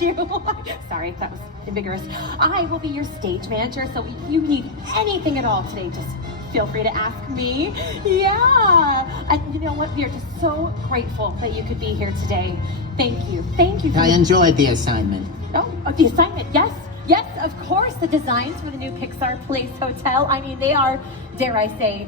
meet you. Sorry, that was ambiguous. I will be your stage manager, so if you need anything at all today, just feel free to ask me. Yeah. And you know what? We are just so grateful that you could be here today. Thank you. Thank you. I enjoyed the assignment. Oh, the assignment, yes. Yes, of course, the designs for the new Pixar Place Hotel. I mean, they are, dare I say,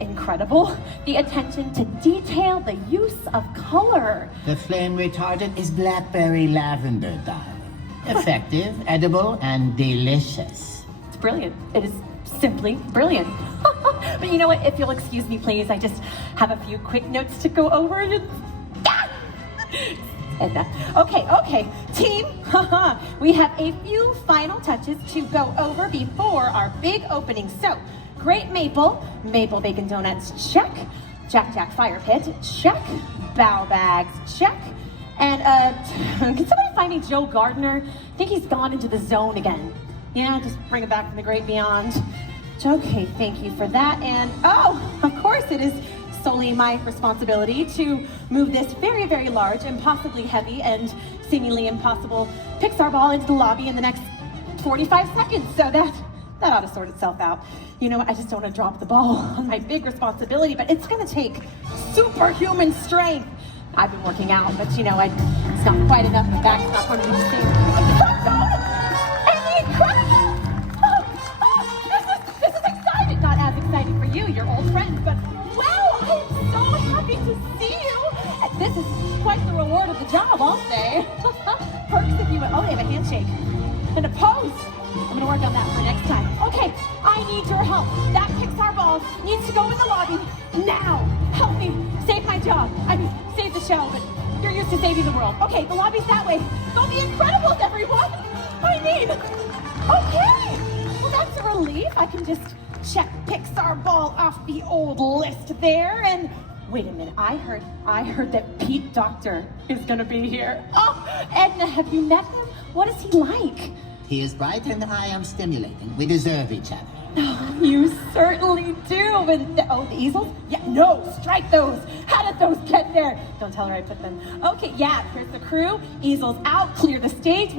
incredible. The attention to detail, the use of color. The flame retardant is blackberry lavender, darling. Effective, edible, and delicious. It's brilliant. It is simply brilliant. But you know what? If you'll excuse me, please, I just have a few quick notes to go over. Okay, team, we have a few final touches to go over before our big opening. So, Great Maple Bacon Donuts, check. Jack Jack Fire Pit, check. Bow Bags, check. And, can somebody find me Joe Gardner? I think he's gone into the zone again. Yeah, just bring it back from the great beyond. Okay, thank you for that. And, oh, of course it is solely my responsibility to move this very, very large, impossibly heavy, and seemingly impossible Pixar ball into the lobby in the next 45 seconds. So that ought to sort itself out. You know what, I just don't want to drop the ball on my big responsibility, but it's gonna take superhuman strength. I've been working out, but you know, it's not quite enough. My back's not going to be the same. And the incredible! This is exciting. Not as exciting for you, your old friend, but wow, I'm so happy to see you. And this is quite the reward of the job, I'll say. Perks if you would. Oh, they have a handshake and a pose. I'm gonna work on that for next time. Okay, I need your help. That Pixar ball needs to go in the lobby now. Help me save my job. I mean, save the show, but you're used to saving the world. Okay, the lobby's that way. Go be Incredibles, everyone. I mean, okay. Well, that's a relief. I can just check Pixar ball off the old list there. And wait a minute, I heard that Pete Doctor is gonna be here. Oh, Edna, have you met him? What is he like? He is bright and I am stimulating. We deserve each other. Oh, you certainly do. And the easels? Yeah, no, strike those. How did those get there? Don't tell her I put them. Okay, yeah, here's the crew. Easels out, clear the stage.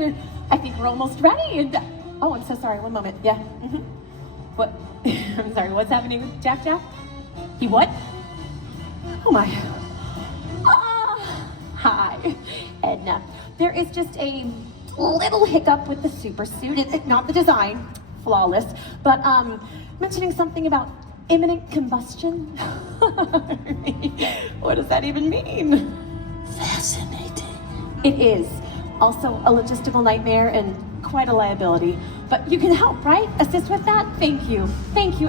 I think we're almost ready. And oh, I'm so sorry. One moment. Yeah. What? I'm sorry. What's happening with Jack Jack? He what? Oh my. Hi, Edna. There is just a little hiccup with the super suit. It's not the design, flawless, but mentioning something about imminent combustion. What does that even mean? Fascinating. It is also a logistical nightmare and quite a liability, but you can help, right? Assist with that? Thank you,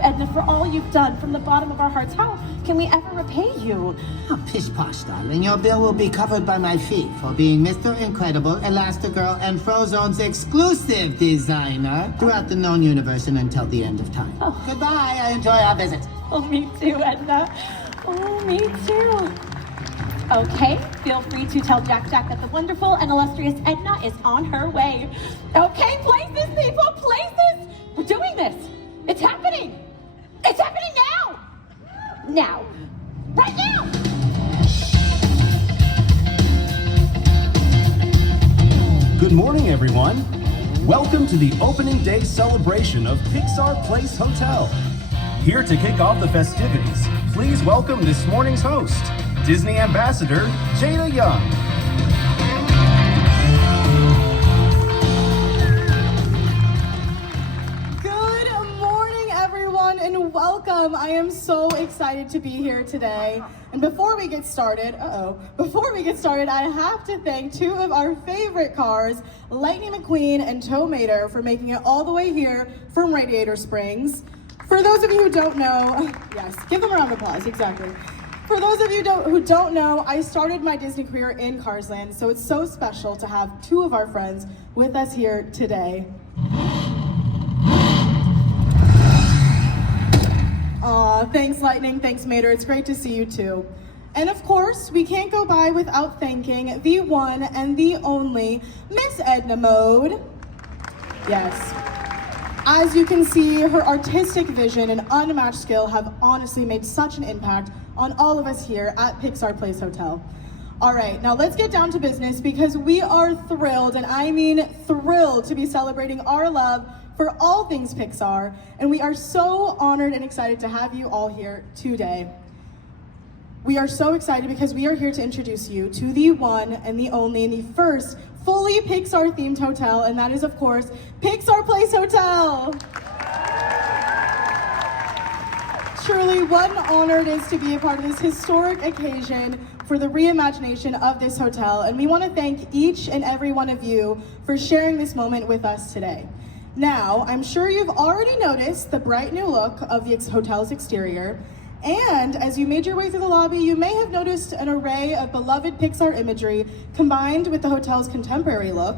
Edna, for all you've done from the bottom of our hearts. How can we ever repay you? Oh, pish posh, darling. Your bill will be covered by my fee for being Mr. Incredible, Elastigirl, and Frozone's exclusive designer throughout the known universe and until the end of time. Oh. Goodbye. I enjoy our visit. Oh, me too, Edna. Oh, me too. Okay, feel free to tell Jack Jack that the wonderful and illustrious Edna is on her way. Okay, places, people, places! We're doing this! It's happening! It's happening now! Now. Right now! Good morning, everyone. Welcome to the opening day celebration of Pixar Place Hotel. Here to kick off the festivities, please welcome this morning's host, Disney Ambassador, Jada Young. Good morning, everyone, and welcome. I am so excited to be here today. And before we get started, I have to thank two of our favorite cars, Lightning McQueen and Tow Mater, for making it all the way here from Radiator Springs. For those of you who don't know, yes, give them a round of applause, exactly. For those of you who don't know, I started my Disney career in Carsland, so it's so special to have two of our friends with us here today. Aw, thanks Lightning, thanks Mater, it's great to see you too. And of course, we can't go by without thanking the one and the only Miss Edna Mode. Yes. As you can see, her artistic vision and unmatched skill have honestly made such an impact on all of us here at Pixar Place Hotel. All right, now let's get down to business because we are thrilled, and I mean thrilled, to be celebrating our love for all things Pixar, and we are so honored and excited to have you all here today. We are so excited because we are here to introduce you to the one and the only and the first fully Pixar-themed hotel, and that is, of course, Pixar Place Hotel. Truly, what an honor it is to be a part of this historic occasion for the reimagination of this hotel, and we want to thank each and every one of you for sharing this moment with us today. Now, I'm sure you've already noticed the bright new look of the hotel's exterior, and as you made your way through the lobby, you may have noticed an array of beloved Pixar imagery combined with the hotel's contemporary look.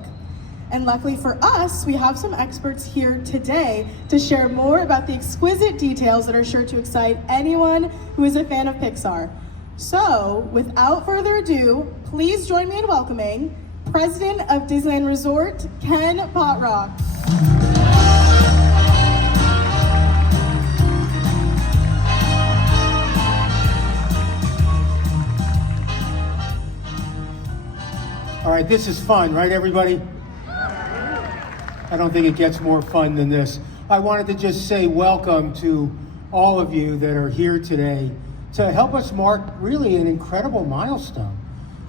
And luckily for us, we have some experts here today to share more about the exquisite details that are sure to excite anyone who is a fan of Pixar. So, without further ado, please join me in welcoming President of Disneyland Resort, Ken Potrock. All right, this is fun, right, everybody? I don't think it gets more fun than this. I wanted to just say welcome to all of you that are here today to help us mark really an incredible milestone.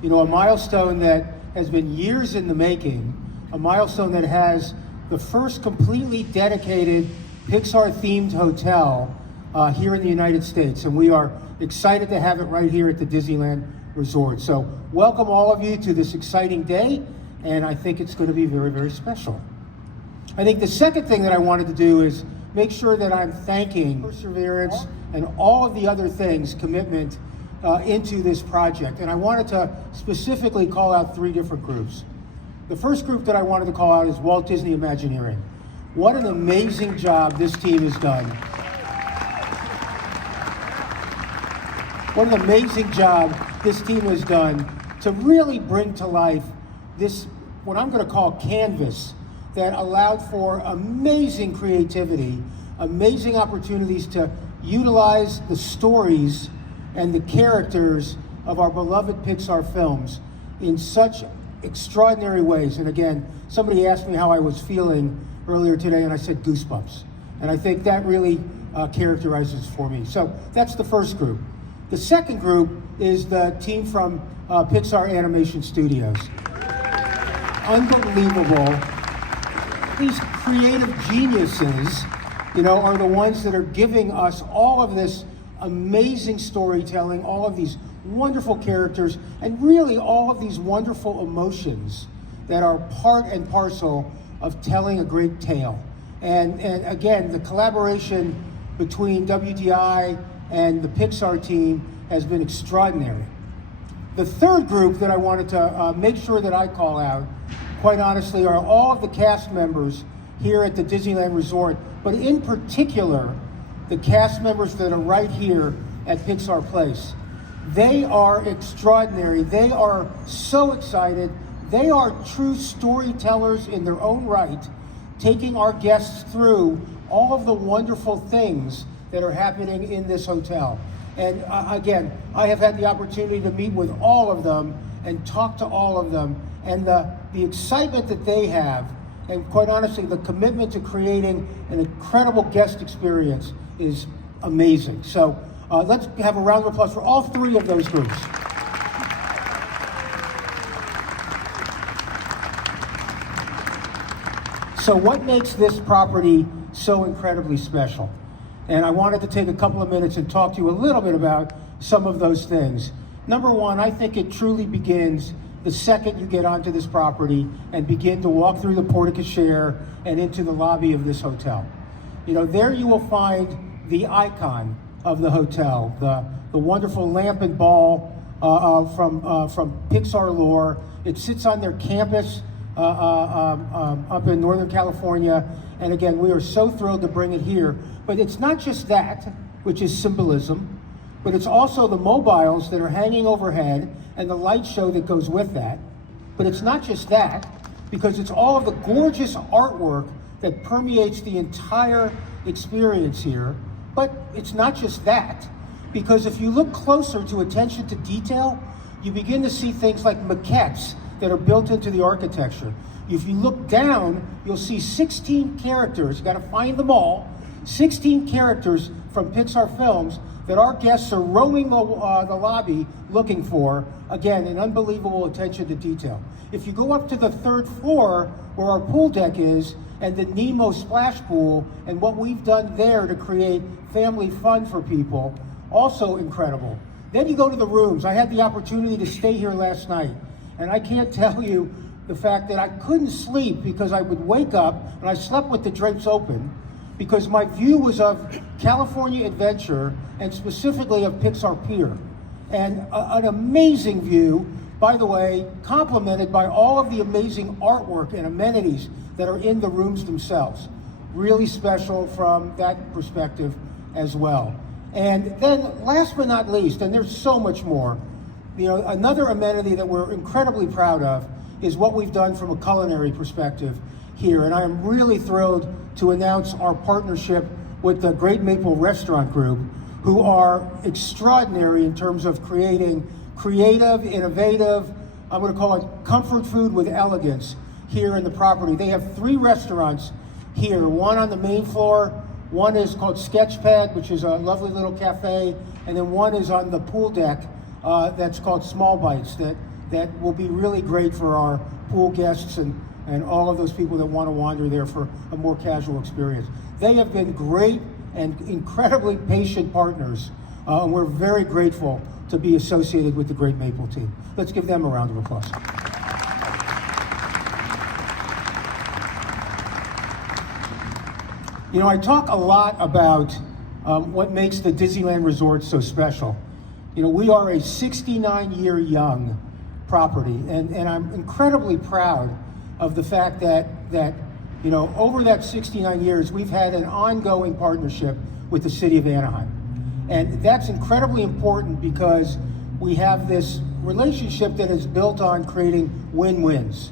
You know, a milestone that has been years in the making, a milestone that has the first completely dedicated Pixar-themed hotel here in the United States. And we are excited to have it right here at the Disneyland Resort. So welcome all of you to this exciting day, and I think it's going to be very, very special. I think the second thing that I wanted to do is make sure that I'm thanking perseverance and all of the other things, commitment into this project. And I wanted to specifically call out three different groups. The first group that I wanted to call out is Walt Disney Imagineering. What an amazing job this team has done. What an amazing job this team has done to really bring to life this, what I'm going to call canvas, that allowed for amazing creativity, amazing opportunities to utilize the stories and the characters of our beloved Pixar films in such extraordinary ways. And again, somebody asked me how I was feeling earlier today, and I said goosebumps. And I think that really characterizes for me. So that's the first group. The second group is the team from Pixar Animation Studios. Unbelievable. These creative geniuses, you know, are the ones that are giving us all of this amazing storytelling, all of these wonderful characters, and really all of these wonderful emotions that are part and parcel of telling a great tale. And again, the collaboration between WDI and the Pixar team has been extraordinary. The third group that I wanted to make sure that I call out, quite honestly, are all of the cast members here at the Disneyland Resort, but in particular, the cast members that are right here at Pixar Place. They are extraordinary. They are so excited. They are true storytellers in their own right, taking our guests through all of the wonderful things that are happening in this hotel. And again, I have had the opportunity to meet with all of them and talk to all of them, and the excitement that they have, and quite honestly, the commitment to creating an incredible guest experience is amazing. So let's have a round of applause for all three of those groups. So what makes this property so incredibly special? And I wanted to take a couple of minutes and talk to you a little bit about some of those things. Number one, I think it truly begins the second you get onto this property and begin to walk through the porte-cochere and into the lobby of this hotel. You know, there you will find the icon of the hotel, the wonderful lamp and ball from Pixar lore. It sits on their campus up in Northern California. And again, we are so thrilled to bring it here. But it's not just that, which is symbolism, but it's also the mobiles that are hanging overhead and the light show that goes with that. But it's not just that, because it's all of the gorgeous artwork that permeates the entire experience here. But it's not just that, because if you look closer to attention to detail, you begin to see things like maquettes that are built into the architecture. If you look down, you'll see 16 characters, you gotta find them all, 16 characters from Pixar films that our guests are roaming the lobby looking for. Again, an unbelievable attention to detail. If you go up to the 3rd floor where our pool deck is and the Nemo splash pool and what we've done there to create family fun for people, also incredible. Then you go to the rooms. I had the opportunity to stay here last night, and I can't tell you the fact that I couldn't sleep because I would wake up and I slept with the drapes open because my view was of California Adventure and specifically of Pixar Pier. And an amazing view, by the way, complemented by all of the amazing artwork and amenities that are in the rooms themselves. Really special from that perspective as well. And then last but not least, and there's so much more, another amenity that we're incredibly proud of is what we've done from a culinary perspective here. And I am really thrilled to announce our partnership with the Great Maple Restaurant Group, who are extraordinary in terms of creating creative, innovative, I'm going to call it comfort food with elegance here in the property. They have 3 restaurants here, one on the main floor, one is called Sketchpad, which is a lovely little cafe, and then one is on the pool deck that's called Small Bites, that will be really great for our pool guests and all of those people that want to wander there for a more casual experience. They have been great and incredibly patient partners, and we're very grateful to be associated with the Great Maple team. Let's give them a round of applause. I talk a lot about what makes the Disneyland Resort so special. We are a 69-year young property, and I'm incredibly proud of the fact that over that 69 years, we've had an ongoing partnership with the city of Anaheim. And that's incredibly important because we have this relationship that is built on creating win-wins.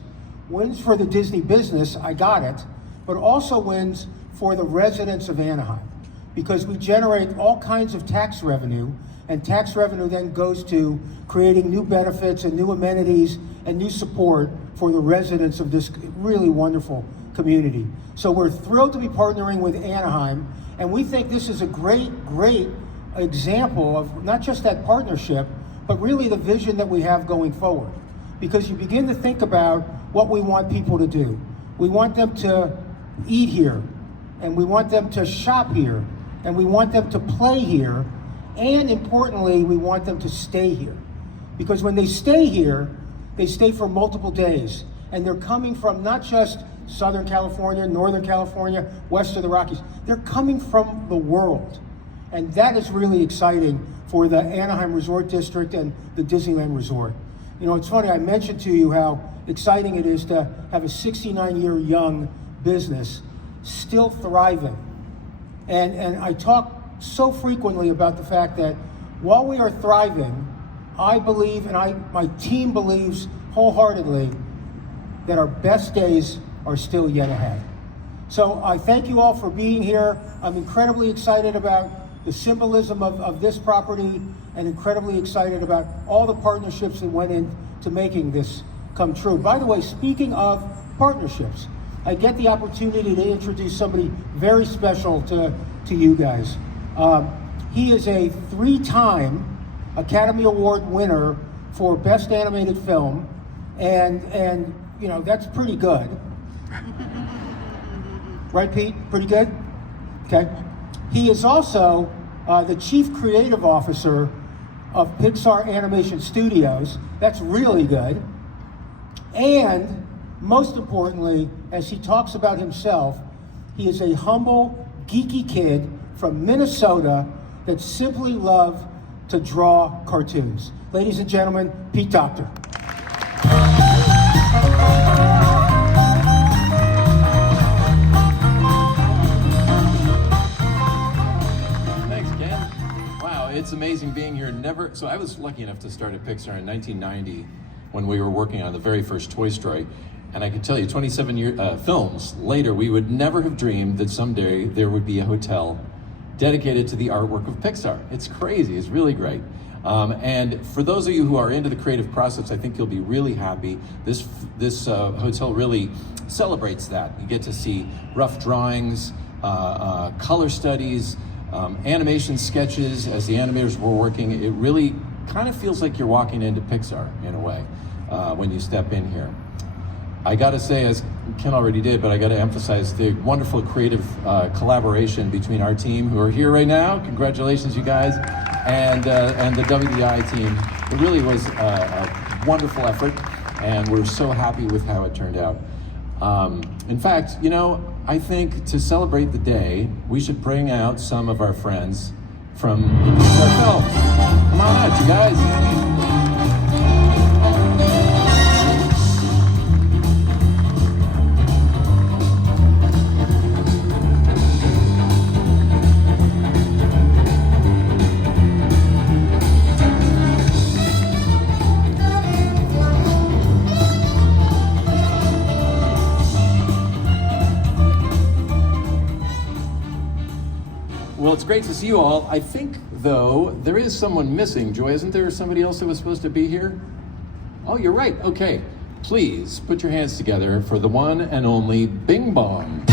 Wins for the Disney business, I got it, but also wins for the residents of Anaheim, because we generate all kinds of tax revenue, and tax revenue then goes to creating new benefits and new amenities and new support for the residents of this really wonderful community. So we're thrilled to be partnering with Anaheim, and we think this is a great example of not just that partnership, but really the vision that we have going forward. Because you begin to think about what we want people to do. We want them to eat here, and we want them to shop here, and we want them to play here, and importantly, we want them to stay here. Because when they stay here, they stay for multiple days, and they're coming from not just Southern California, Northern California, west of the Rockies. They're coming from the world, and that is really exciting for the Anaheim Resort District and the Disneyland Resort. It's funny, I mentioned to you how exciting it is to have a 69-year young business still thriving. And I talk so frequently about the fact that while we are thriving, I believe, and my team believes wholeheartedly, that our best days are still yet ahead. So I thank you all for being here. I'm incredibly excited about the symbolism of this property, and incredibly excited about all the partnerships that went into making this come true. By the way, speaking of partnerships, I get the opportunity to introduce somebody very special to you guys. He is a 3-time Academy Award winner for Best Animated Film, and that's pretty good. Right, Pete? Pretty good? Okay. He is also the Chief Creative Officer of Pixar Animation Studios. That's really good. And most importantly, as he talks about himself, he is a humble, geeky kid from Minnesota that simply loves to draw cartoons. Ladies and gentlemen, Pete Docter. Thanks, Ken. Wow, it's amazing being here. So I was lucky enough to start at Pixar in 1990 when we were working on the very first Toy Story. And I can tell you, 27 films later, we would never have dreamed that someday there would be a hotel dedicated to the artwork of Pixar. It's crazy, it's really great. And for those of you who are into the creative process, I think you'll be really happy. This hotel really celebrates that. You get to see rough drawings, color studies, animation sketches as the animators were working. It really kind of feels like you're walking into Pixar in a way when you step in here. I gotta say, as Ken already did, but I gotta emphasize the wonderful creative collaboration between our team who are here right now. Congratulations, you guys, and the WDI team. It really was a wonderful effort, and we're so happy with how it turned out. In fact, you know, I think to celebrate the day, we should bring out some of our friends from the Pixar films. Come on out, you guys. Well, it's great to see you all. I think, though, there is someone missing. Joy, isn't there somebody else that was supposed to be here? Oh, you're right. Okay. Please put your hands together for the one and only Bing Bong.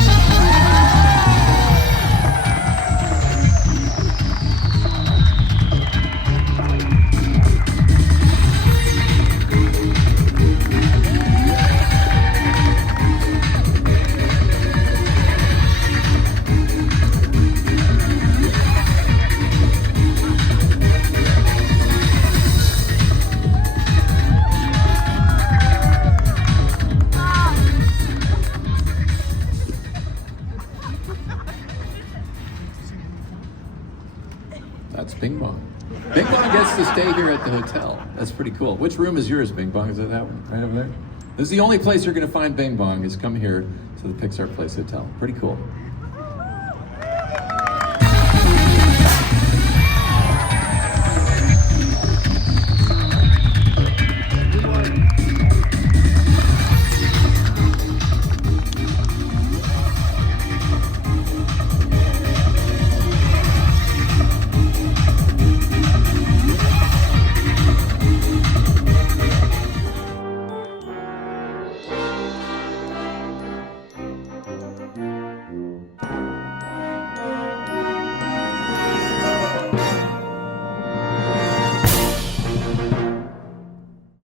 That's Bing Bong. Bing Bong gets to stay here at the hotel. That's pretty cool. Which room is yours, Bing Bong? Is it that one right over there? This is the only place you're going to find Bing Bong is come here to the Pixar Place Hotel. Pretty cool.